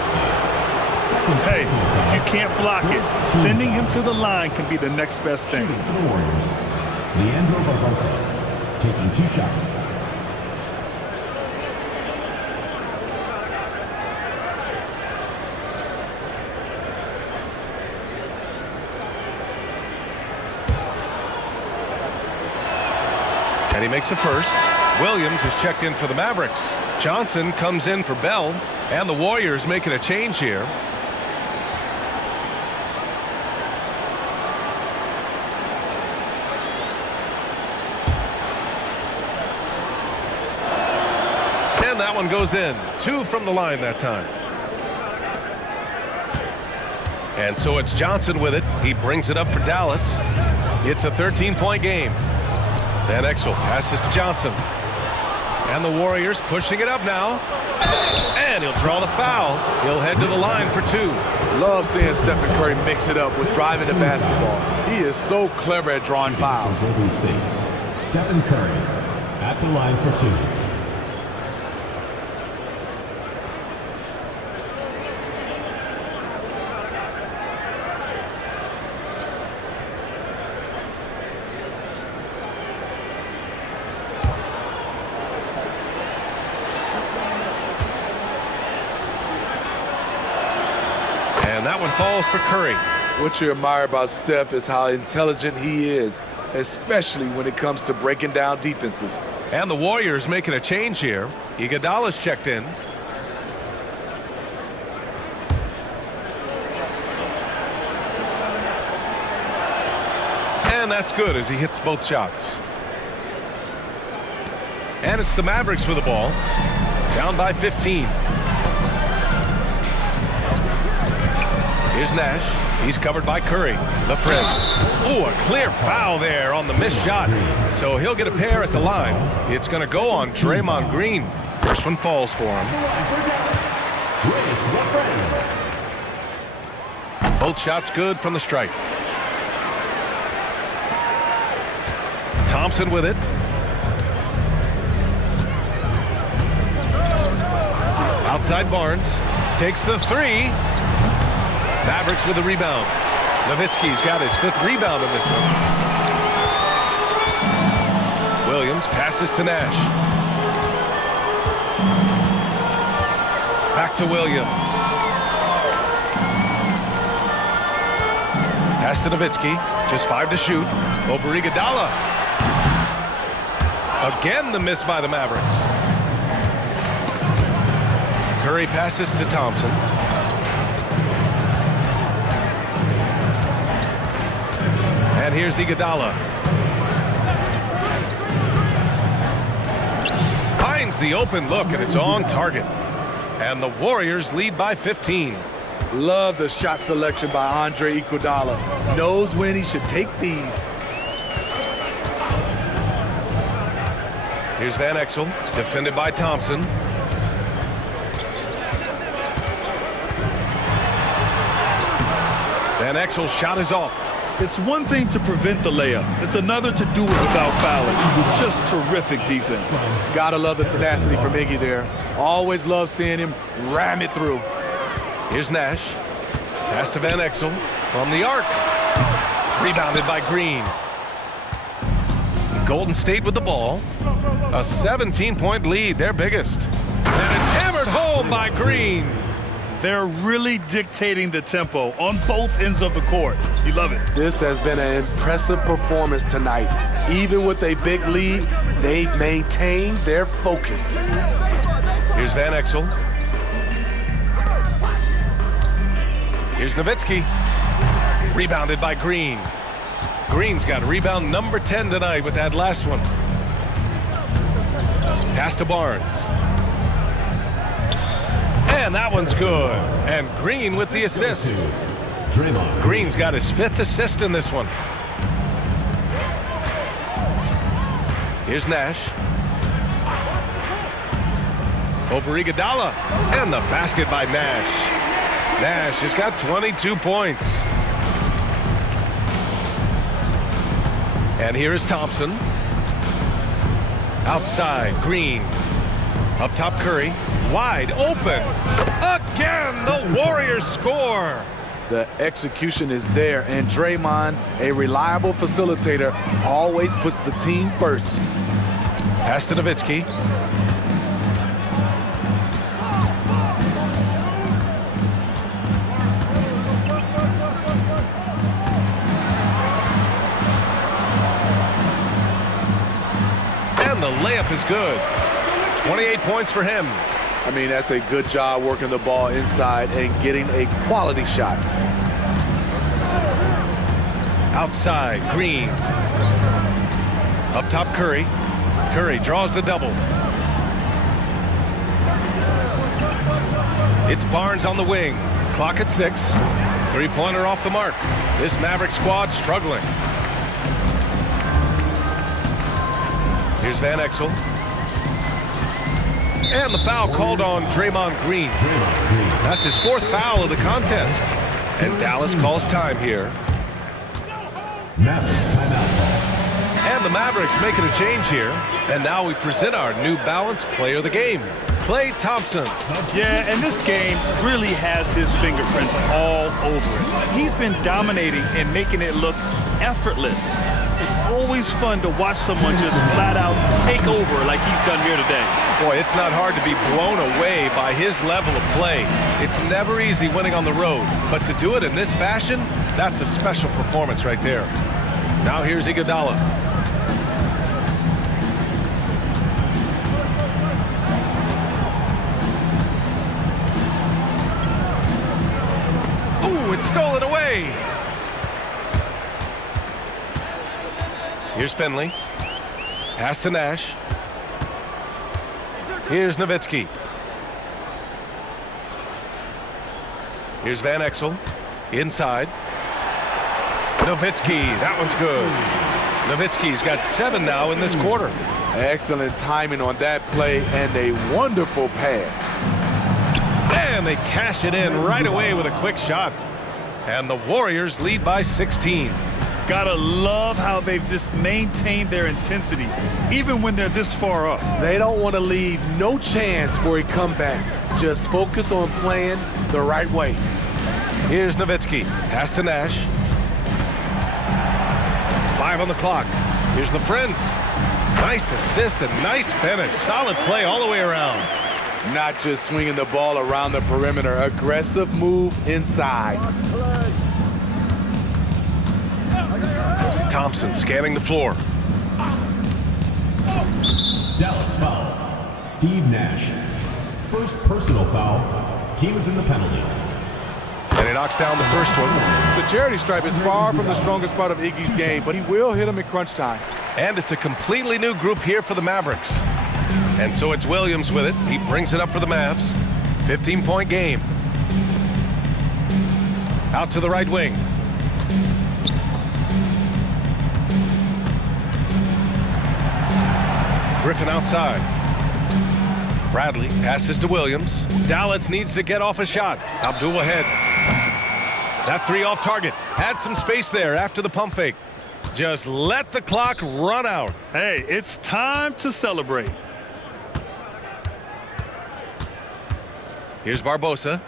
Hey, if you can't block it, sending him to the line can be the next best thing. Shooting for the Warriors, Leandro Barbosa, taking 2 shots. And he makes a first. Williams is checked in for the Mavericks. Johnson comes in for Bell. And the Warriors making a change here. And that one goes in. 2 from the line that time. And so it's Johnson with it. He brings it up for Dallas. It's a 13-point game. Van Exel passes to Johnson. And the Warriors pushing it up now. And he'll draw the foul. He'll head to the line for 2. Love seeing Stephen Curry mix it up with driving the basketball. He is so clever at drawing fouls. Golden State, Stephen Curry at the line for 2. that one falls for Curry. What you admire about Steph is how intelligent he is, especially when it comes to breaking down defenses. And the Warriors making a change here. Iguodala's checked in. And that's good as he hits both shots. And it's the Mavericks with the ball. Down by 15. Here's Nash. He's covered by Curry. The Fred. Oh, a clear foul there on the missed shot. So he'll get a pair at the line. It's going to go on Draymond Green. First one falls for him. Both shots good from the stripe. Thompson with it. Outside Barnes. Takes the three. Mavericks with the rebound. Nowitzki's got his 5th rebound in this one. Williams passes to Nash. Back to Williams. Pass to Nowitzki. Just 5 to shoot. Over Iguodala. Again the miss by the Mavericks. Curry passes to Thompson. And here's Iguodala. Finds the open look, and it's on target. And the Warriors lead by 15. Love the shot selection by Andre Iguodala. Knows when he should take these. Here's Van Exel, defended by Thompson. Van Exel's shot is off. It's one thing to prevent the layup. It's another to do it without fouling. Just terrific defense. Gotta love the tenacity from Iggy there. Always love seeing him ram it through. Here's Nash. Pass to Van Exel from the arc. Rebounded by Green. Golden State with the ball. A 17-point lead, their biggest. And it's hammered home by Green. They're really dictating the tempo on both ends of the court. You love it. This has been an impressive performance tonight. Even with a big lead, they've maintained their focus. Here's Van Exel. Here's Nowitzki. Rebounded by Green. Green's got rebound number 10 tonight with that last one. Pass to Barnes. And that one's good. And Green with the assist. Green's got his 5th assist in this one. Here's Nash. Over Iguodala. And the basket by Nash. Nash has got 22 points. And here is Thompson. Outside, Green. Up top, Curry. Wide open. Again, the Warriors score. The execution is there, and Draymond, a reliable facilitator, always puts the team first. Pass to Nowitzki. And the layup is good. 28 points for him. I mean, that's a good job working the ball inside and getting a quality shot. Outside, Green. Up top, Curry. Curry draws the double. It's Barnes on the wing. Clock at 6. 3-pointer off the mark. This Maverick squad struggling. Here's Van Exel. And the foul called on Draymond Green. That's his 4th foul of the contest. And Dallas calls time here. Mavericks timeout. And the Mavericks making a change here. And now we present our New Balance player of the game, Klay Thompson. Yeah, and this game really has his fingerprints all over it. He's been dominating and making it look effortless. It's always fun to watch someone just flat out take over like he's done here today. Boy, it's not hard to be blown away by his level of play. It's never easy winning on the road, but to do it in this fashion, that's a special performance right there. Now here's Iguodala. Ooh, it's stolen away. Here's Finley. Pass to Nash. Here's Nowitzki. Here's Van Exel. Inside. Nowitzki. That one's good. Nowitzki's got 7 now in this quarter. Excellent timing on that play and a wonderful pass. And they cash it in right away with a quick shot. And the Warriors lead by 16. Gotta love how they've just maintained their intensity, even when they're this far up. They don't want to leave no chance for a comeback. Just focus on playing the right way. Here's Nowitzki. Pass to Nash. 5 on the clock. Here's the Friends. Nice assist and nice finish. Solid play all the way around. Not just swinging the ball around the perimeter. Aggressive move inside. Thompson scanning the floor. Dallas foul. Steve Nash. First personal foul. Team is in the penalty. And he knocks down the first one. The charity stripe is far from the strongest part of Iggy's game, but he will hit him in crunch time. And it's a completely new group here for the Mavericks. And so it's Williams with it. He brings it up for the Mavs. 15-point game. Out to the right wing. Griffin outside. Bradley passes to Williams. Dallas needs to get off a shot. Abdul ahead. That 3 off target. Had some space there after the pump fake. Just let the clock run out. Hey, it's time to celebrate. Here's Barbosa.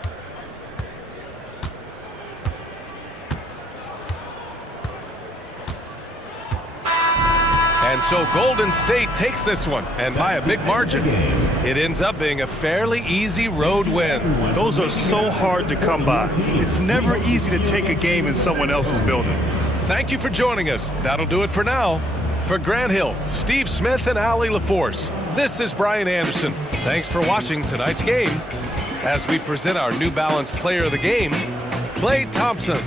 And so Golden State takes this one, and by a big margin. It ends up being a fairly easy road win. Those are so hard to come by. It's never easy to take a game in someone else's building. Thank you for joining us. That'll do it for now. For Grant Hill, Steve Smith, and Allie LaForce, this is Brian Anderson. Thanks for watching tonight's game. As we present our New Balance Player of the Game, Klay Thompson.